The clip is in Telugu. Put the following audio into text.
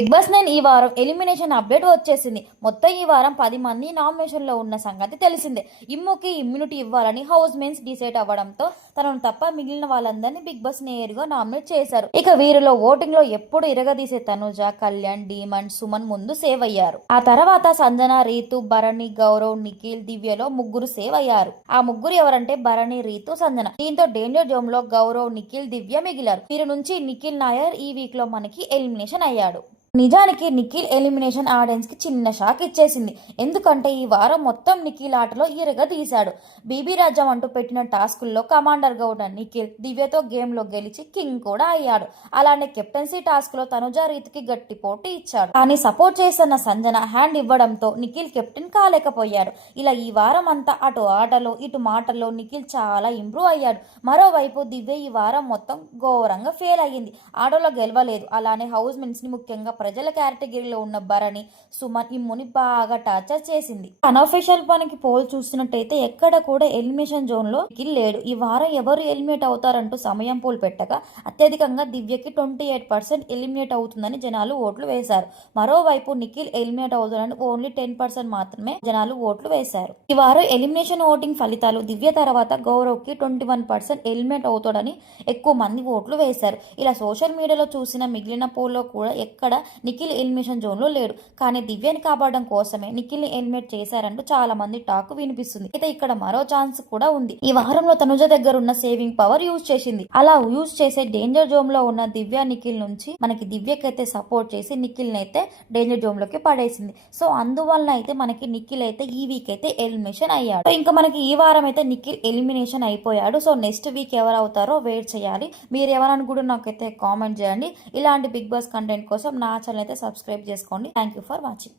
బిగ్ బాస్ నైన్ ఈ వారం ఎలిమినేషన్ అప్డేట్ వచ్చేసింది. మొత్తం ఈ వారం పది మంది నామినేషన్లో ఉన్న సంగతి తెలిసిందే. ఇమ్ముకి ఇమ్యూనిటీ ఇవ్వాలని హౌస్ మెన్స్ డిసైడ్ అవ్వడంతో తనను తప్ప మిగిలిన వాళ్ళందరినీ బిగ్ బాస్ నేరుగా నామినేట్ చేశారు. ఇక వీరిలో ఓటింగ్లో ఎప్పుడు ఇరగదీసే తనుజ కళ్యాణ్ డీమన్ సుమన్ ముందు సేవ్ అయ్యారు. ఆ తర్వాత సంజన రీతు భరణి గౌరవ్ నిఖిల్ దివ్యలో ముగ్గురు సేవ్ అయ్యారు. ఆ ముగ్గురు ఎవరంటే భరణి రీతు సంజన. దీంతో డేంజర్ జోమ్లో గౌరవ్ నిఖిల్ దివ్య మిగిలారు. వీరి నుంచి నిఖిల్ నాయర్ ఈ వీక్లో మనకి ఎలిమినేషన్ అయ్యాడు. నిజానికి నిఖిల్ ఎలిమినేషన్ ఆడియన్స్కి చిన్న షాక్ ఇచ్చేసింది. ఎందుకంటే ఈ వారం మొత్తం నిఖిల్ ఆటలో ఈరగా తీశాడు. బీబీ రాజ్యం అంటూ పెట్టిన టాస్కుల్లో కమాండర్గా ఉన్న నిఖిల్ దివ్యతో గేమ్లో గెలిచి కింగ్ కూడా అయ్యాడు. అలానే కెప్టెన్సీ టాస్క్లో తనుజ తనుజా రీతికి గట్టి పోటీ ఇచ్చాడు. కానీ సపోర్ట్ చేస్తున్న సంజన హ్యాండ్ ఇవ్వడంతో నిఖిల్ కెప్టెన్ కాలేకపోయాడు. ఇలా ఈ వారం అంతా అటు ఆటలో ఇటు మాటల్లో నిఖిల్ చాలా ఇంప్రూవ్ అయ్యాడు. మరోవైపు దివ్య ఈ వారం మొత్తం ఘోరంగా ఫెయిల్ అయ్యింది. ఆటలో గెలవలేదు. అలానే హౌస్ మెన్స్ని ముఖ్యంగా ప్రజల కేటగిరీలో ఉన్న భరణి సుమన్ ఇమ్ముని బాగా టార్చర్ చేసింది. అనఫిషియల్ పనికి పోల్ చూస్తున్నట్టయితే ఎక్కడ కూడా ఎలిమినేషన్ జోన్లో లేడు. ఈ వారం ఎవరు ఎలిమినేట్ అవుతారంటూ సమయం పోల్ పెట్టగా అత్యధికంగా దివ్యకి ట్వంటీ ఎయిట్ పర్సెంట్ ఎలిమినేట్ అవుతుందని జనాలు ఓట్లు వేశారు. మరోవైపు నిఖిల్ ఎలిమినేట్ అవుతుందని ఓన్లీ టెన్ పర్సెంట్ మాత్రమే జనాలు ఓట్లు వేశారు. ఈ వారం ఎలిమినేషన్ ఓటింగ్ ఫలితాలు దివ్య తర్వాత గౌరవ్కి ట్వంటీ వన్ పర్సెంట్ ఎలిమినేట్ అవుతాడని ఎక్కువ మంది ఓట్లు వేశారు. ఇలా సోషల్ మీడియాలో చూసిన మిగిలిన పోల్లో కూడా ఎక్కడ నిఖిల్ ఎలిమినేషన్ జోన్లో లేడు. కానీ దివ్యని కాపాడడం కోసమే నిఖిల్ని ఎలిమినేట్ చేశారంటూ చాలా మంది టాక్ వినిపిస్తుంది. అయితే ఇక్కడ మరో ఛాన్స్ కూడా ఉంది. ఈ వారంలో తనుజ దగ్గర ఉన్న సేవింగ్ పవర్ యూజ్ చేసింది. అలా యూజ్ చేసే డేంజర్ జోన్లో ఉన్న దివ్య నిఖిల్ నుంచి మనకి దివ్యకైతే సపోర్ట్ చేసి నిఖిల్ అయితే డేంజర్ జోన్లోకి పడేసింది. సో అందువలన అయితే మనకి నిఖిల్ అయితే ఈ వీక్ అయితే ఎలిమినేషన్ అయ్యాడు. ఇంకా మనకి ఈ వారం అయితే నిఖిల్ ఎలిమినేషన్ అయిపోయాడు. సో నెక్స్ట్ వీక్ ఎవరు అవుతారో వెయిట్ చేయాలి. మీరు ఎవరని కూడా నాకైతే కామెంట్ చేయండి. ఇలాంటి బిగ్ బాస్ కంటెంట్ కోసం నా ఛానల్ అయితే సబ్స్క్రైబ్ చేసుకోండి. Thank you for watching